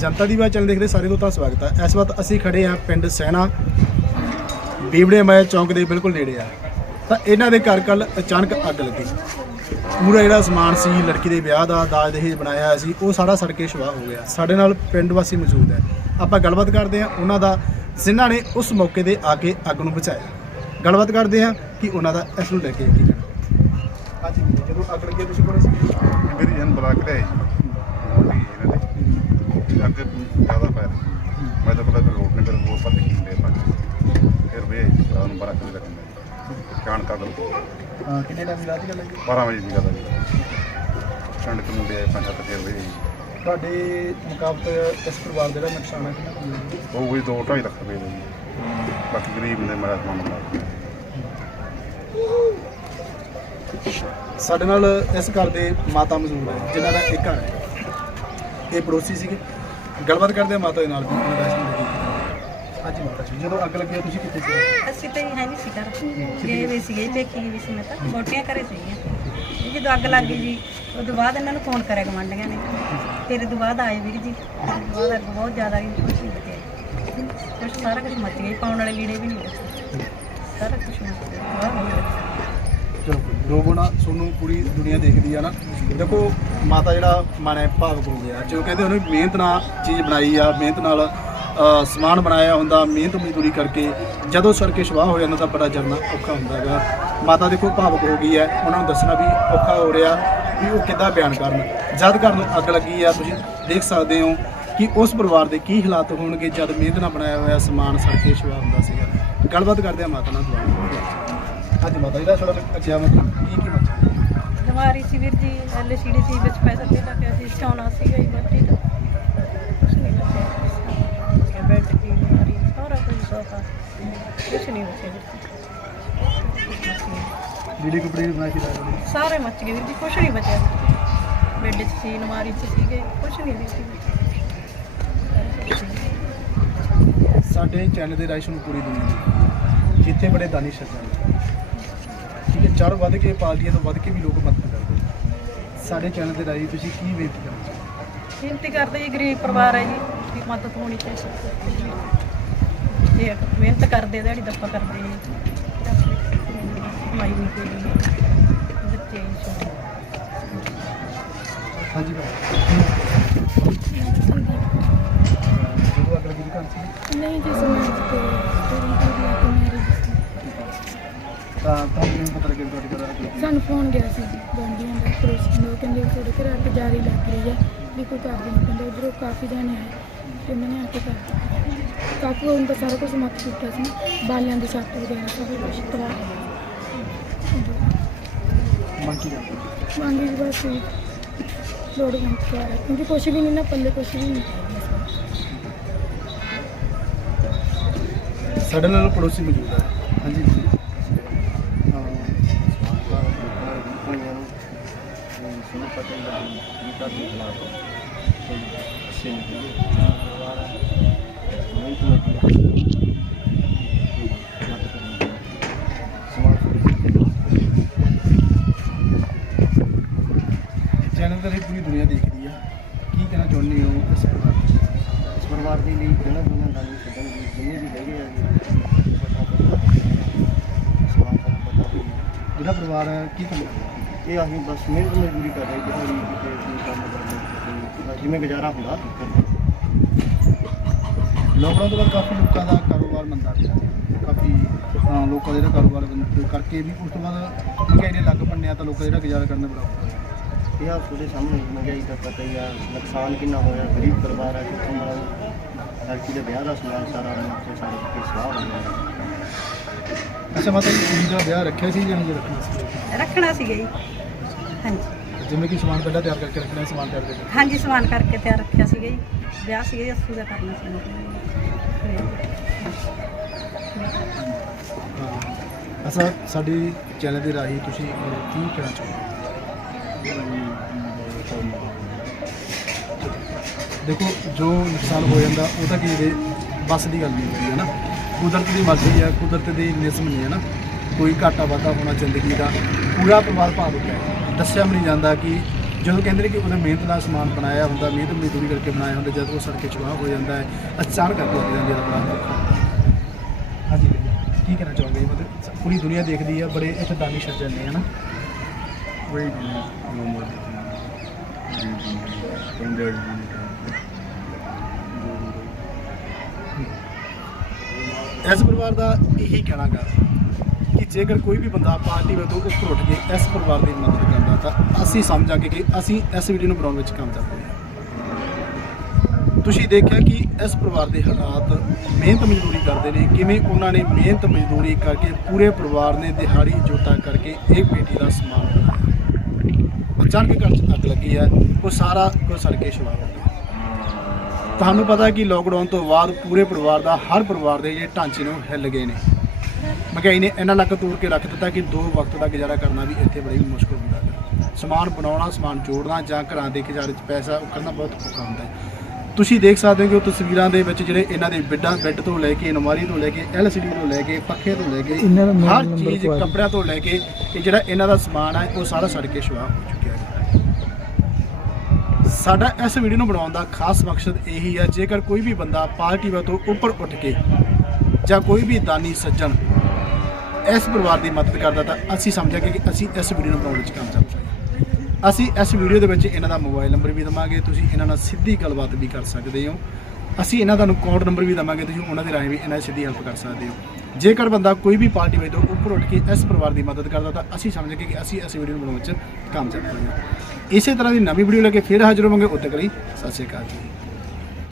ਜਨਤਾ ਦੀ ਬਾਤ ਚੱਲ ਦੇਖਦੇ ਸਾਰੇ ਦੋਸਤਾਂ ਦਾ ਸਵਾਗਤ ਹੈ ਇਸ ਵਕਤ ਅਸੀਂ ਖੜੇ ਹਾਂ ਪਿੰਡ ਸੈਨਾ ਬੀਬੜੇ ਮਾਇਆ ਚੌਂਕ ਦੇ ਬਿਲਕੁਲ ਨੇੜੇ ਆ। ਤਾਂ ਇਹਨਾਂ ਦੇ ਘਰ ਕੱਲ ਅਚਾਨਕ ਅੱਗ ਲੱਗੀ। ਪੂਰਾ ਜਿਹੜਾ ਸਮਾਨ ਸੀ ਲੜਕੀ ਦੇ ਵਿਆਹ ਦਾ ਦਾਜ ਦਹੇਜ ਬਣਾਇਆ ਹੋਇਆ ਸੀ ਉਹ ਸਾਰਾ ਸੜ ਕੇ ਸ਼ਵਾਹ ਹੋ ਗਿਆ। ਸਾਡੇ ਨਾਲ ਪਿੰਡ ਵਾਸੀ ਮੌਜੂਦ ਹੈ। ਆਪਾਂ ਗੱਲਬਾਤ ਕਰਦੇ ਹਾਂ ਉਹਨਾਂ ਦਾ ਜਿਨ੍ਹਾਂ ਨੇ ਉਸ ਮੌਕੇ ਤੇ ਆ ਕੇ ਅੱਗ ਨੂੰ ਬਚਾਇਆ। ਗੱਲਬਾਤ ਕਰਦੇ ਹਾਂ ਕਿ ਉਹਨਾਂ ਦਾ ਇਸ ਨੂੰ ਲੈ ਕੇ ਕੀ ਕਹਿਣਾ। ਅੱਜ ਜਦੋਂ ਅੱਗ ਲੱਗੀ ਤੁਸੀਂ ਕੋਲੇ ਸੀ? ਮੇਰੀ ਜਨ ਬੁਲਾ ਕੇ ਲਿਆਏ ਜੀ। ਇਹਨਾਂ ਨੇ ਅੱਗੇ ਜ਼ਿਆਦਾ ਪੈ ਰਹੀ ਮੈਂ ਤਾਂ ਪਤਾ ਰੋਡ ਨੇ ਮੇਰੇ ਹੋਰ ਪਤਾ ਕੀ ਦੇ ਪਾ ਫਿਰ ਵੇ ਰਾਤ ਨੂੰ 12 ਵਜੇ ਤੱਕ ਚਾਣ ਕਰ ਲਓ। ਕਿੰਨੇ ਟਾਈਮ ਦੀ ਰਾਤ ਦੀ ਗੱਲ ਹੈ ਜੀ 12 ਵਜੇ ਦੀ ਗੱਲ ਹੈ ਚੰਡ ਤੋਂ ਮੁੰਡੇ ਆਏ ਪੰਜ ਸੱਤ ਫਿਰ ਵੇ। ਤੁਹਾਡੇ ਮੁਕਾਬਲੇ ਇਸ ਪਰਿਵਾਰ ਦਾ ਜਿਹੜਾ ਨੁਕਸਾਨ ਹੈ ਕਿੰਨਾ ਕੁ ਹੋਇਆ? ਜੀ? ਉਹ ਵੀ 2 2.5 ਲੱਖ ਰੁਪਏ ਦਾ ਜੀ। ਬਾਕੀ ਗਰੀਬ ਨੇ ਮੇਰਾ ਸਮਾਨ ਮਿਲਾ ਸਾਡੇ ਨਾਲ ਇਸ ਘਰ ਦੇ ਮਾਤਾ ਮੌਜੂਦ ਹੈ ਜਿਨ੍ਹਾਂ ਦਾ ਇੱਕ ਘਰ ਹੈ। ਇਹ ਪੜੋਸੀ ਸੀਗੇ। ਗੱਲਬਾਤ ਕਰਦੇ ਹਾਂ ਮਾਤਾ ਦੇ ਨਾਲ ਵੀ ਉਹਨਾਂ ਦਾ ਇਸ ਨੂੰ ਲੈ ਕੇ ਕੀ ਕਹਿਣਾ। ਹਾਂਜੀ ਮਾਤਾ ਜੀ ਜਦੋਂ ਅੱਗ ਲੱਗੀ ਤੁਸੀਂ ਕਿੱਥੇ ਸੀ? ਅਸੀਂ ਤਾਂ ਹੈ ਨਹੀਂ ਸੀ ਘਰ। ਗਏ ਵੀ ਸੀਗੇ ਦੇਖੀ ਗਈ ਵੀ ਸੀ ਮੈਂ ਤਾਂ। ਮੋਟੀਆਂ ਘਰੇ ਸੀਗੀਆਂ। ਜਦੋਂ ਅੱਗ ਲੱਗ ਗਈ ਜੀ ਉਦੋਂ ਬਾਅਦ ਇਹਨਾਂ ਨੂੰ ਫੋਨ ਕਰਿਆ ਗਵਾਂਢੀਆਂ ਨੇ। ਫਿਰ ਉਦੋਂ ਬਾਅਦ ਆਏ ਵੀਰ ਜੀ। ਉਦੋਂ ਬਾਅਦ ਅੱਗ ਬਹੁਤ ਜ਼ਿਆਦਾ ਗਈ ਕੁਛ ਨਹੀਂ ਬਚਿਆ ਕੁਛ ਸਾਰਾ ਕੁਝ ਮੱਚ ਗਿਆ ਜੀ, ਪਾਉਣ ਵਾਲੇ ਲੀੜੇ ਵੀ ਨਹੀਂ ਬਚੇ ਸਾਰਾ ਕੁਝ ਮੱਚ ਗਿਆ ਬਾਹਰ ਹੋ ਗਿਆ। ਚਲੋ ਰੋਵੋ ਨਾ ਤੁਹਾਨੂੰ ਪੂਰੀ ਦੁਨੀਆ ਦੇਖਦੀ ਆ ਨਾ। ਦੇਖੋ, ਮਾਤਾ ਜਿਹੜਾ ਮਨ ਹੈ ਭਾਵਕ ਹੋ ਗਿਆ, ਜੋ ਕਹਿੰਦੇ ਉਹਨੇ ਮਿਹਨਤ ਨਾਲ ਚੀਜ਼ ਬਣਾਈ ਆ, ਮਿਹਨਤ ਨਾਲ ਸਮਾਨ ਬਣਾਇਆ ਹੁੰਦਾ, ਮਿਹਨਤ ਮਜ਼ਦੂਰੀ ਕਰਕੇ। ਜਦੋਂ ਸੜ ਕੇ ਸਵਾਹ ਹੋ ਜਾਂਦਾ ਤਾਂ ਬੜਾ ਜਰਨਾ ਔਖਾ ਹੁੰਦਾ ਹੈਗਾ ਮਾਤਾ ਦੇਖੋ ਭਾਵਕ ਹੋ ਗਈ ਹੈ, ਉਹਨਾਂ ਨੂੰ ਦੱਸਣਾ ਵੀ ਔਖਾ ਹੋ ਰਿਹਾ ਵੀ ਉਹ ਕਿੱਦਾਂ ਬਿਆਨ ਕਰਨ। ਜਦ ਘਰ ਨੂੰ ਅੱਗ ਲੱਗੀ ਆ, ਤੁਸੀਂ ਦੇਖ ਸਕਦੇ ਹੋ ਕਿ ਉਸ ਪਰਿਵਾਰ ਦੇ ਕੀ ਹਾਲਾਤ ਹੋਣਗੇ ਜਦ ਮਿਹਨਤ ਨਾਲ ਬਣਾਇਆ ਹੋਇਆ ਸਮਾਨ ਸੜ ਕੇ ਸਵਾਹ ਹੁੰਦਾ ਸੀਗਾ। ਗੱਲਬਾਤ ਕਰਦੇ ਆ ਮਾਤਾ ਨਾਲ। ਦੁਬਾਰਾ ਅੱਜ ਮਾਤਾ ਜੀ ਦਾ ਥੋੜਾ ਅੱਛਾ ਮਤਲਬ ਕੀ ਕੀ ਮੱਚਾ ਬਿਮਾਰੀ ਸੀ ਵੀਰ ਜੀ ਐਲਸੀਡੀ ਸੀ ਵਿੱਚ ਪੈਸਾ ਦੇ ਪਿਆ ਸੀ ਸਟਾਉਣਾ ਸੀਗਾ ਜੀ ਬੱਟੀ ਦਾ। ਕੁਛ ਨਹੀਂ ਬਚਿਆ। ਬੈੱਡ ਦੀ ਬਿਮਾਰੀ। ਸਾਰਾ ਕੁਝ ਸੋਫਾ ਕੁਛ ਨਹੀਂ ਬਚਿਆ ਵੀਰ ਜੀ। ਲੀੜੀ ਕਪੜੇ ਬਣਾ ਕੇ ਲਾਏ ਸਾਰੇ ਮੱਚ ਗਏ ਵੀਰ ਜੀ ਕੁਛ ਨਹੀਂ ਬਚਿਆ। ਬੈੱਡ 'ਚ ਸੀ ਨਮਾਰੀ 'ਚ ਸੀਗੇ ਕੁਛ ਨਹੀਂ ਵੀਰ ਜੀ ਸਾਡੇ ਚੈਨਲ ਦੇ ਰਾਈਸ਼ ਨੂੰ ਪੂਰੀ ਦੁਨੀਆ ਜਿੱਥੇ ਬੜੇ ਦਾਨੀ ਸੱਜਣ ਚੜ ਵੱਧ ਕੇ ਪਾਰਟੀਆਂ ਤੋਂ ਵੱਧ ਕੇ ਵੀ ਲੋਕ ਮਦਦ ਕਰਦੇ। ਸਾਡੇ ਚੈਨਲ ਦੇ ਰਾਹੀਂ ਤੁਸੀਂ ਕੀ ਬੇਨਤੀ ਕਰਨਾ ਚਾਹੁੰਦੇ ਬੇਨਤੀ ਕਰਦੇ ਜੀ ਗਰੀਬ ਪਰਿਵਾਰ ਹੈ ਜੀ ਵੀ ਮਦਦ ਹੋਣੀ ਚਾਹੀਦੀ ਇਹ ਮਿਹਨਤ ਕਰਦੇ ਦਿਹਾੜੀ ਦੱਪਾ ਕਰਦੇ ਜੀ। ਕਮਾਈ ਨਹੀਂ ਕੋਈ ਨਹੀਂ ਬੱਚੇ ਜੀ ਛੋਟੇ। ਹਾਂਜੀ ਸੀ? ਨਹੀਂ ਜੀ ਸਾਨੂੰ ਫੋਨ ਗਿਆ ਸੀ ਗਵਾਂਢੀਆਂ ਦਾ ਪੜੋਸੀ ਦਾ ਉਹ ਕਹਿੰਦੇ ਤੁਹਾਡੇ ਘਰ ਅੱਗ ਜਾਰੀ ਲੱਗ ਰਹੀ ਹੈ। ਵੀ ਕੋਈ ਕਰ ਦੇ ਕਹਿੰਦੇ ਉਧਰੋਂ ਕਾਫੀ ਜਾਣੇ ਆਏ ਤੇ ਉਹਨਾਂ ਨੇ ਆ ਕੇ ਕਰ ਕਾਫੀ ਉਹਨਾਂ ਦਾ ਸਾਰਾ ਕੁਝ ਮੱਤ ਚੁੱਕਿਆ ਸੀ। ਬਾਲਿਆਂ ਦੀ ਛੱਤ ਵਗੈਰਾ ਸਭ ਕੁਝ ਤਬਾਹ ਮੰਗ ਕਰਦੇ? ਮੰਗੀ ਜੀ ਬਸ ਲੋੜ ਮੰਗ ਕੇ ਆ ਕਿਉਂਕਿ ਕੁਛ ਵੀ ਨਹੀਂ ਨਾ ਪੱਲੇ ਕੁਛ ਵੀ ਨਹੀਂ। ਸਾਡੇ ਨਾਲ ਪੜੋਸੀ ਮੌਜੂਦ ਹੈ। ਹਾਂਜੀ। ਚੈਨਲ ਤੇ ਪੂਰੀ ਦੁਨੀਆ ਦੇਖਦੀ ਆ। ਕੀ ਕਹਿਣਾ ਚਾਹੁੰਦੇ ਹੋ ਇਸ ਪਰਿਵਾਰ ਇਸ ਪਰਿਵਾਰ ਦੇ ਲਈ ਜਿਹੜਾ ਦੁਨੀਆ ਦਾ ਨਹੀਂ ਛੱਡਣ ਦੀ ਜਿੰਨੇ ਵੀ ਹੈਗੇ ਆ ਸਮਾਨ ਤੁਹਾਨੂੰ ਪਤਾ ਵੀ ਜਿਹੜਾ ਪਰਿਵਾਰ ਹੈ ਕੀ ਕੰਮ ਕਰਦਾ ਇਹ ਅਸੀਂ ਬਸ ਮਿਹਨਤ ਮਜ਼ਦੂਰੀ ਕਰ ਰਹੇ ਦਿਹਾੜੀ ਕਿਤੇ ਕੋਈ ਕੰਮ ਕਰਦੇ ਤੇ ਜਿਵੇਂ ਗੁਜ਼ਾਰਾ ਹੁੰਦਾ ਲੋਕਡਾਊਨ ਤੋਂ ਬਾਅਦ ਕਾਫੀ ਲੋਕਾਂ ਦਾ ਕਾਰੋਬਾਰ ਮੰਦਾ ਰਿਹਾ। ਕਾਫੀ ਲੋਕਾਂ ਦਾ ਜਿਹੜਾ ਕਾਰੋਬਾਰ ਬੰਦ ਕਰਕੇ ਵੀ ਉਸ ਤੋਂ ਬਾਅਦ ਮਹਿੰਗਾਈ ਲੱਗ ਪੰਨਿਆ ਤਾਂ ਲੋਕਾਂ ਦਾ ਜਿਹੜਾ ਗੁਜ਼ਾਰਾ ਕਰਨਾ ਬੜਾ ਔਖਾ। ਇਹ ਆ ਤੁਹਾਡੇ ਸਾਹਮਣੇ ਮਹਿੰਗਾਈ ਦਾ ਪਤਾ ਹੀ ਆ ਨੁਕਸਾਨ ਕਿੰਨਾ ਹੋਇਆ ਗਰੀਬ ਪਰਿਵਾਰ ਆ ਕਿੱਥੋਂ ਮਤਲਬ ਲੜਕੀ ਦੇ ਵਿਆਹ ਦਾ ਸਮਾਨ ਸਾਰਾ ਤੇ ਸਾਡੇ ਕੋਲ ਸਵਾਹ ਹੋ ਗਿਆ ਅੱਛਾ ਮਾਤਾ ਜੀ ਕੁੜੀ ਦਾ ਵਿਆਹ ਰੱਖਿਆ ਸੀ ਜਾਂ ਨਹੀਂ ਰੱਖਣਾ ਸੀ? ਰੱਖਣਾ ਸੀਗਾ ਜੀ। ਹਾਂਜੀ। ਜਿਵੇਂ ਕਿ ਸਮਾਨ ਪਹਿਲਾਂ ਤਿਆਰ ਕਰਕੇ ਰੱਖਣਾ ਹੈ, ਸਮਾਨ ਤਿਆਰ ਕਰਕੇ। ਹਾਂਜੀ ਸਮਾਨ ਕਰਕੇ ਤਿਆਰ ਰੱਖਿਆ ਸੀਗਾ ਜੀ। ਵਿਆਹ ਸੀਗਾ ਜੀ ਅੱਸੂ ਦਾ ਕਰਨਾ ਸੀ। ਹਾਂ। ਅਸਾਂ ਸਾਡੀ ਚੈਨਲ ਦੇ ਰਾਹੀਂ ਤੁਸੀਂ ਅਹ, ਕੀ ਕਹਿਣਾ ਚਾਹੁੰਦੇ ਦੇਖੋ ਜੋ ਨੁਕਸਾਨ ਹੋ ਜਾਂਦਾ ਉਹ ਤਾਂ ਕਿਸੇ ਦੇ ਬਸ ਦੀ ਗੱਲ ਨਹੀਂ ਹੁੰਦੀ ਹੈ ਨਾ? ਕੁਦਰਤ ਦੀ ਮਰਜ਼ੀ ਹੈ ਕੁਦਰਤ ਦੀ ਨਿਯਮ ਨਹੀਂ ਹੈ ਨਾ। ਕੋਈ ਘਾਟਾ ਵਾਧਾ ਹੋਣਾ ਜ਼ਿੰਦਗੀ ਦਾ, ਪੂਰਾ ਪਰਿਵਾਰ ਭਾਵੁਕ ਹੈ। ਦੱਸਿਆ ਵੀ ਨਹੀਂ ਜਾਂਦਾ ਕਿ ਜਦੋਂ ਕਹਿੰਦੇ ਨੇ ਕਿ ਉਹਨੇ ਮਿਹਨਤ ਨਾਲ ਸਮਾਨ ਬਣਾਇਆ ਹੁੰਦਾ, ਮਿਹਨਤ ਮਜ਼ਦੂਰੀ ਕਰਕੇ ਬਣਾਇਆ ਹੁੰਦਾ, ਜਦ ਉਹ ਸੜ ਕੇ ਚੁਆਹ ਹੋ ਜਾਂਦਾ ਹੈ, ਅਚਾਨਕ ਕਰਕੇ ਹੋ ਜਾਂਦੀ ਹੈ ਤਾਂ ਹਾਂਜੀ ਕੀ ਕਹਿਣਾ ਚਾਹੋਗੇ? ਜੀ? ਮਤਲਬ ਪੂਰੀ ਦੁਨੀਆ ਦੇਖਦੀ ਹੈ ਬੜੇ ਇੱਥੇ ਦਾਨੀ ਸੱਜਣ ਨੇ, ਹਨਾ? ਕੋਈ ਉਮਰ ਇਸ ਪਰਿਵਾਰ ਦਾ ਇਹੀ ਕਹਿਣਾਗਾ ਕਿ ਜੇਕਰ ਕੋਈ ਵੀ ਬੰਦਾ ਪਾਰਟੀ ਵੱਲੋਂ ਉੱਪਰ ਉੱਠ ਕੇ ਇਸ ਪਰਿਵਾਰ ਦੀ ਮਦਦ ਕਰਦਾ ਤਾਂ ਅਸੀਂ ਸਮਝਾਂਗੇ ਕਿ ਅਸੀਂ ਇਸ ਵੀਡੀਓ ਨੂੰ ਬਣਾਉਣ ਵਿੱਚ ਕਾਮਯਾਬ ਹੋਏ ਹਾਂ। ਤੁਸੀਂ ਦੇਖਿਆ ਕਿ ਇਸ ਪਰਿਵਾਰ ਦੇ ਹਾਲਾਤ ਮਿਹਨਤ ਮਜ਼ਦੂਰੀ ਕਰਦੇ ਨੇ, ਕਿਵੇਂ ਉਹਨਾਂ ਨੇ ਮਿਹਨਤ ਮਜ਼ਦੂਰੀ ਕਰਕੇ ਪੂਰੇ ਪਰਿਵਾਰ ਨੇ ਦਿਹਾੜੀ ਜੋਤਾ ਕਰਕੇ ਇਹ ਬੇਟੀ ਦਾ ਸਮਾਨ ਬਣਾਇਆ। ਅਚਾਨਕ ਘਰ 'ਚ ਅੱਗ ਲੱਗੀ ਹੈ, ਉਹ ਸਾਰਾ ਕੁਝ ਸੜ ਕੇ ਸ਼ਵਾਰ ਹੋ ਗਿਆ। ਤੁਹਾਨੂੰ ਪਤਾ ਹੈ ਕਿ ਲੋਕਡਾਊਨ ਤੋਂ ਬਾਅਦ ਪੂਰੇ ਪਰਿਵਾਰ ਦਾ ਹਰ ਪਰਿਵਾਰ ਦੇ ਜਿਹੜੇ ਢਾਂਚੇ ਨੂੰ ਹਿੱਲ ਗਏ ਨੇ। ਮਹਿੰਗਾਈ ਨੇ ਇੰਨਾ ਲੱਕ ਤੋੜ ਕੇ ਰੱਖ ਦਿੱਤਾ ਕਿ ਦੋ ਵਕਤ ਦਾ ਗੁਜ਼ਾਰਾ ਕਰਨਾ ਵੀ ਇੱਥੇ ਬੜੀ ਮੁਸ਼ਕਲ ਹੁੰਦਾ ਹੈ। ਸਮਾਨ ਬਣਾਉਣਾ ਸਮਾਨ ਜੋੜਨਾ ਜਾਂ ਘਰਾਂ ਦੇ ਗੁਜ਼ਾਰੇ 'ਚ ਪੈਸਾ ਕਰਨਾ ਬਹੁਤ ਔਖਾ ਹੁੰਦਾ ਹੈ। ਤੁਸੀਂ ਦੇਖ ਸਕਦੇ ਹੋ ਕਿ ਉਹ ਤਸਵੀਰਾਂ ਦੇ ਵਿੱਚ ਜਿਹੜੇ ਇਹਨਾਂ ਦੇ ਬੈੱਡਾਂ ਬੈੱਡ ਤੋਂ ਲੈ ਕੇ ਅਲਮਾਰੀ ਤੋਂ ਲੈ ਕੇ ਐਲਸੀਡੀ ਤੋਂ ਲੈ ਕੇ ਪੱਖੇ ਤੋਂ ਲੈ ਕੇ ਹਰ ਚੀਜ਼ ਕੱਪੜਿਆਂ ਤੋਂ ਲੈ ਕੇ ਇਹ ਜਿਹੜਾ ਇਹਨਾਂ ਦਾ ਸਮਾਨ ਹੈ ਉਹ ਸਾਰਾ ਸੜ ਕੇ ਸ਼ਵਾਹ ਹੋ ਚੁੱਕਿਆ। ਹੈ ਸਾਡਾ ਇਸ ਵੀਡੀਓ ਨੂੰ ਬਣਾਉਣ ਦਾ ਖਾਸ ਮਕਸਦ ਇਹੀ ਹੈ, ਜੇਕਰ ਕੋਈ ਵੀ ਬੰਦਾ ਪਾਰਟੀ ਵੱਲੋਂ ਉੱਪਰ ਉੱਠ ਕੇ ਜਾਂ ਕੋਈ ਵੀ ਦਾਨੀ ਸੱਜਣ ਇਸ ਪਰਿਵਾਰ ਦੀ ਮਦਦ ਕਰਦਾ ਤਾਂ ਅਸੀਂ ਸਮਝਾਂਗੇ ਕਿ ਅਸੀਂ ਇਸ ਵੀਡੀਓ ਨੂੰ ਬਣਾਉਣ ਵਿੱਚ ਕਾਮਯਾਬ ਹੋਏ ਅਸੀਂ ਇਸ ਵੀਡੀਓ ਦੇ ਵਿੱਚ ਇਹਨਾਂ ਦਾ ਮੋਬਾਈਲ ਨੰਬਰ ਵੀ ਦਵਾਂਗੇ, ਤੁਸੀਂ ਇਹਨਾਂ ਨਾਲ ਸਿੱਧੀ ਗੱਲਬਾਤ ਵੀ ਕਰ ਸਕਦੇ ਹੋ। ਅਸੀਂ ਇਹਨਾਂ ਦਾ ਅਕਾਊਂਟ ਨੰਬਰ ਵੀ ਦਵਾਂਗੇ, ਤੁਸੀਂ ਉਹਨਾਂ ਦੇ ਰਾਹੀਂ ਵੀ ਇਹਨਾਂ ਦੀ ਸਿੱਧੀ ਹੈਲਪ ਕਰ ਸਕਦੇ ਹੋ। ਜੇਕਰ ਬੰਦਾ ਕੋਈ ਵੀ ਪਾਰਟੀ ਵੱਲੋਂ ਉੱਪਰ ਉੱਠ ਕੇ ਇਸ ਪਰਿਵਾਰ ਦੀ ਮਦਦ ਕਰਦਾ ਤਾਂ ਅਸੀਂ ਸਮਝਾਂਗੇ ਕਿ ਅਸੀਂ ਇਸ ਵੀਡੀਓ ਨੂੰ ਬਣਾਉਣ ਵਿੱਚ ਕਾਮਯਾਬ ਹੋਏ ਇਸੇ ਤਰ੍ਹਾਂ ਦੀ ਨਵੀਂ ਵੀਡੀਓ ਲੈ ਕੇ ਫਿਰ ਹਾਜ਼ਰ ਹੋਵਾਂਗੇ। ਉਦੋਂ ਤੱਕ ਲਈ ਸਤਿ ਸ਼੍ਰੀ ਅਕਾਲ ਜੀ।